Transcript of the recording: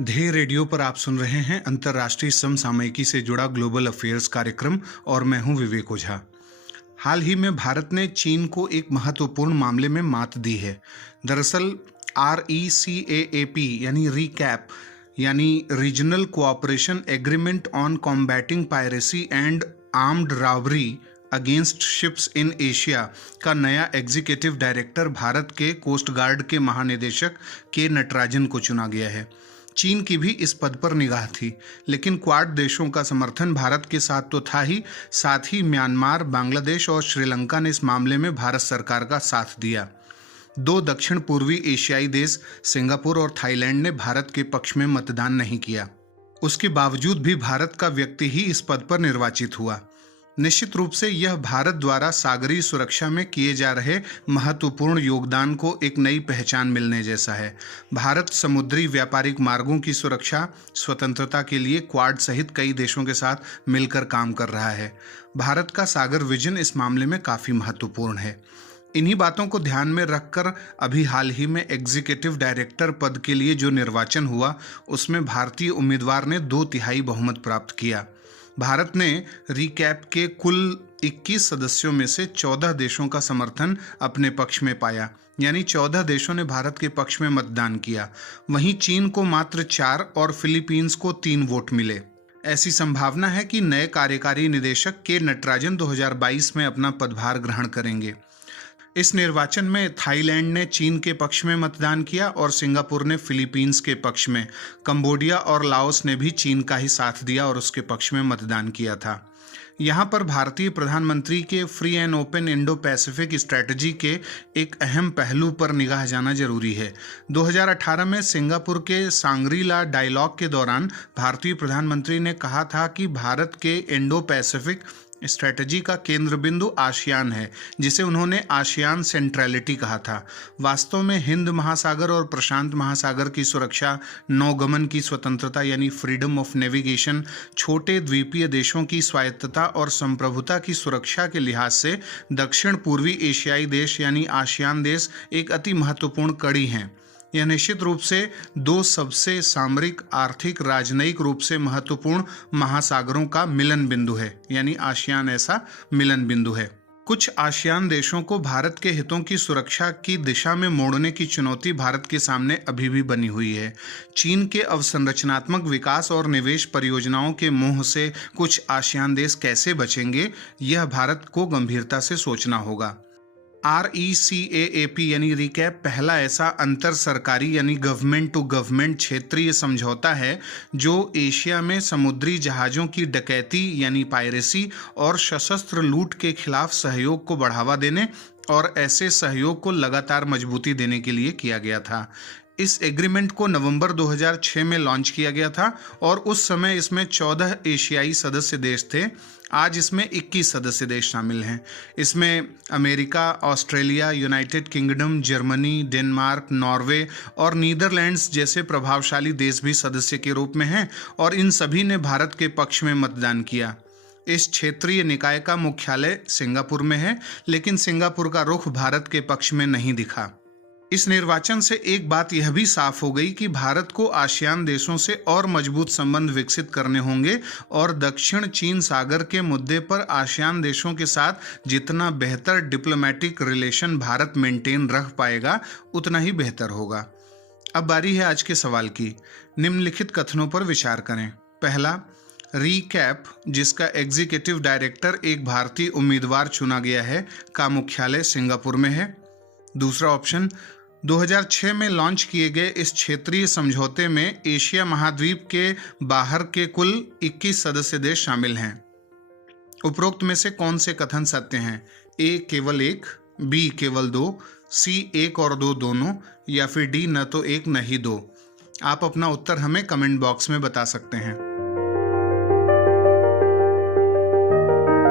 ध्येय रेडियो पर आप सुन रहे हैं अंतर्राष्ट्रीय समसामयिकी से जुड़ा ग्लोबल अफेयर्स कार्यक्रम और मैं हूं विवेक ओझा। हाल ही में भारत ने चीन को एक महत्वपूर्ण मामले में मात दी है। दरअसल RECAAP यानी रीकैप यानी regional cooperation agreement on combating piracy and armed robbery against ships in Asia का नया एग्जीक्यूटिव डायरेक्टर भारत के कोस्ट गार्ड के महानिदेशक के नटराजन को चुना गया है। चीन की भी इस पद पर निगाह थी, लेकिन क्वाड देशों का समर्थन भारत के साथ तो था ही, साथ ही म्यांमार, बांग्लादेश और श्रीलंका ने इस मामले में भारत सरकार का साथ दिया। दो दक्षिण पूर्वी एशियाई देश सिंगापुर और थाईलैंड ने भारत के पक्ष में मतदान नहीं किया। उसके बावजूद भी भारत का व्यक्ति ही इस पद पर निर्वाचित हुआ। निश्चित रूप से यह भारत द्वारा सागरीय सुरक्षा में किए जा रहे महत्वपूर्ण योगदान को एक नई पहचान मिलने जैसा है। भारत समुद्री व्यापारिक मार्गों की सुरक्षा स्वतंत्रता के लिए क्वाड सहित कई देशों के साथ मिलकर काम कर रहा है। भारत का सागर विजन इस मामले में काफ़ी महत्वपूर्ण है। इन्हीं बातों को ध्यान में रखकर अभी हाल ही में एग्जीक्यूटिव डायरेक्टर पद के लिए जो निर्वाचन हुआ, उसमें भारतीय उम्मीदवार ने 2/3 बहुमत प्राप्त किया। भारत ने रीकैप के कुल 21 सदस्यों में से 14 देशों का समर्थन अपने पक्ष में पाया, यानी 14 देशों ने भारत के पक्ष में मतदान किया। वहीं चीन को मात्र 4 और फिलीपींस को 3 वोट मिले। ऐसी संभावना है कि नए कार्यकारी निदेशक के नटराजन 2022 में अपना पदभार ग्रहण करेंगे। इस निर्वाचन में थाईलैंड ने चीन के पक्ष में मतदान किया और सिंगापुर ने फिलीपींस के पक्ष में। कंबोडिया और लाओस ने भी चीन का ही साथ दिया और उसके पक्ष में मतदान किया था। यहाँ पर भारतीय प्रधानमंत्री के free and open Indo Pacific strategy के एक अहम पहलू पर निगाह जाना जरूरी है। 2018 में सिंगापुर के सांग्रीला डायलॉग के दौरान भारतीय प्रधानमंत्री ने कहा था कि भारत के इंडो पैसिफिक स्ट्रैटेजी का केंद्र बिंदु आसियान है, जिसे उन्होंने आसियान सेंट्रलिटी कहा था। वास्तव में हिंद महासागर और प्रशांत महासागर की सुरक्षा, नौगमन की स्वतंत्रता यानी फ्रीडम ऑफ नेविगेशन, छोटे द्वीपीय देशों की स्वायत्तता और संप्रभुता की सुरक्षा के लिहाज से दक्षिण पूर्वी एशियाई देश यानी आसियान देश एक अति महत्वपूर्ण कड़ी हैं। यह निश्चित रूप से 2 सबसे सामरिक, आर्थिक, राजनयिक रूप से महत्वपूर्ण महासागरों का मिलन बिंदु है, यानी आसियान ऐसा मिलन बिंदु है। कुछ आसियान देशों को भारत के हितों की सुरक्षा की दिशा में मोड़ने की चुनौती भारत के सामने अभी भी बनी हुई है। चीन के अवसंरचनात्मक विकास और निवेश परियोजनाओं के मोह से कुछ आसियान देश कैसे बचेंगे, यह भारत को गंभीरता से सोचना होगा। RECAAP यानी रीकैप पहला ऐसा अंतर सरकारी यानी गवर्नमेंट टू गवर्नमेंट क्षेत्रीय समझौता है जो एशिया में समुद्री जहाज़ों की डकैती यानी पायरेसी और सशस्त्र लूट के खिलाफ सहयोग को बढ़ावा देने और ऐसे सहयोग को लगातार मजबूती देने के लिए किया गया था। इस एग्रीमेंट को नवंबर 2006 में लॉन्च किया गया था और उस समय इसमें 14 एशियाई सदस्य देश थे। आज इसमें 21 सदस्य देश शामिल हैं। इसमें America, Australia, United kingdom, Germany, Denmark, Norway और नीदरलैंड्स जैसे प्रभावशाली देश भी सदस्य के रूप में हैं और इन सभी ने भारत के पक्ष में मतदान किया। इस क्षेत्रीय निकाय का मुख्यालय सिंगापुर में है, लेकिन सिंगापुर का रुख भारत के पक्ष में नहीं दिखा। इस निर्वाचन से एक बात यह भी साफ हो गई कि भारत को आसियान देशों से और मजबूत संबंध विकसित करने होंगे और दक्षिण चीन सागर के मुद्दे पर आसियान देशों के साथ जितना बेहतर डिप्लोमेटिक रिलेशन भारत मेंटेन रख पाएगा, उतना ही बेहतर होगा। अब बारी है आज के सवाल की। निम्नलिखित कथनों पर विचार करें। पहला, रीकैप जिसका एग्जीक्यूटिव डायरेक्टर एक भारतीय उम्मीदवार चुना गया है का मुख्यालय सिंगापुर में है। दूसरा ऑप्शन, 2006 में लॉन्च किए गए इस क्षेत्रीय समझौते में एशिया महाद्वीप के बाहर के कुल 21 सदस्य देश शामिल हैं। उपरोक्त में से कौन से कथन सत्य हैं? ए केवल 1, बी केवल 2, सी 1 और 2 दोनों, या फिर डी न तो 1 न ही 2। आप अपना उत्तर हमें कमेंट बॉक्स में बता सकते हैं।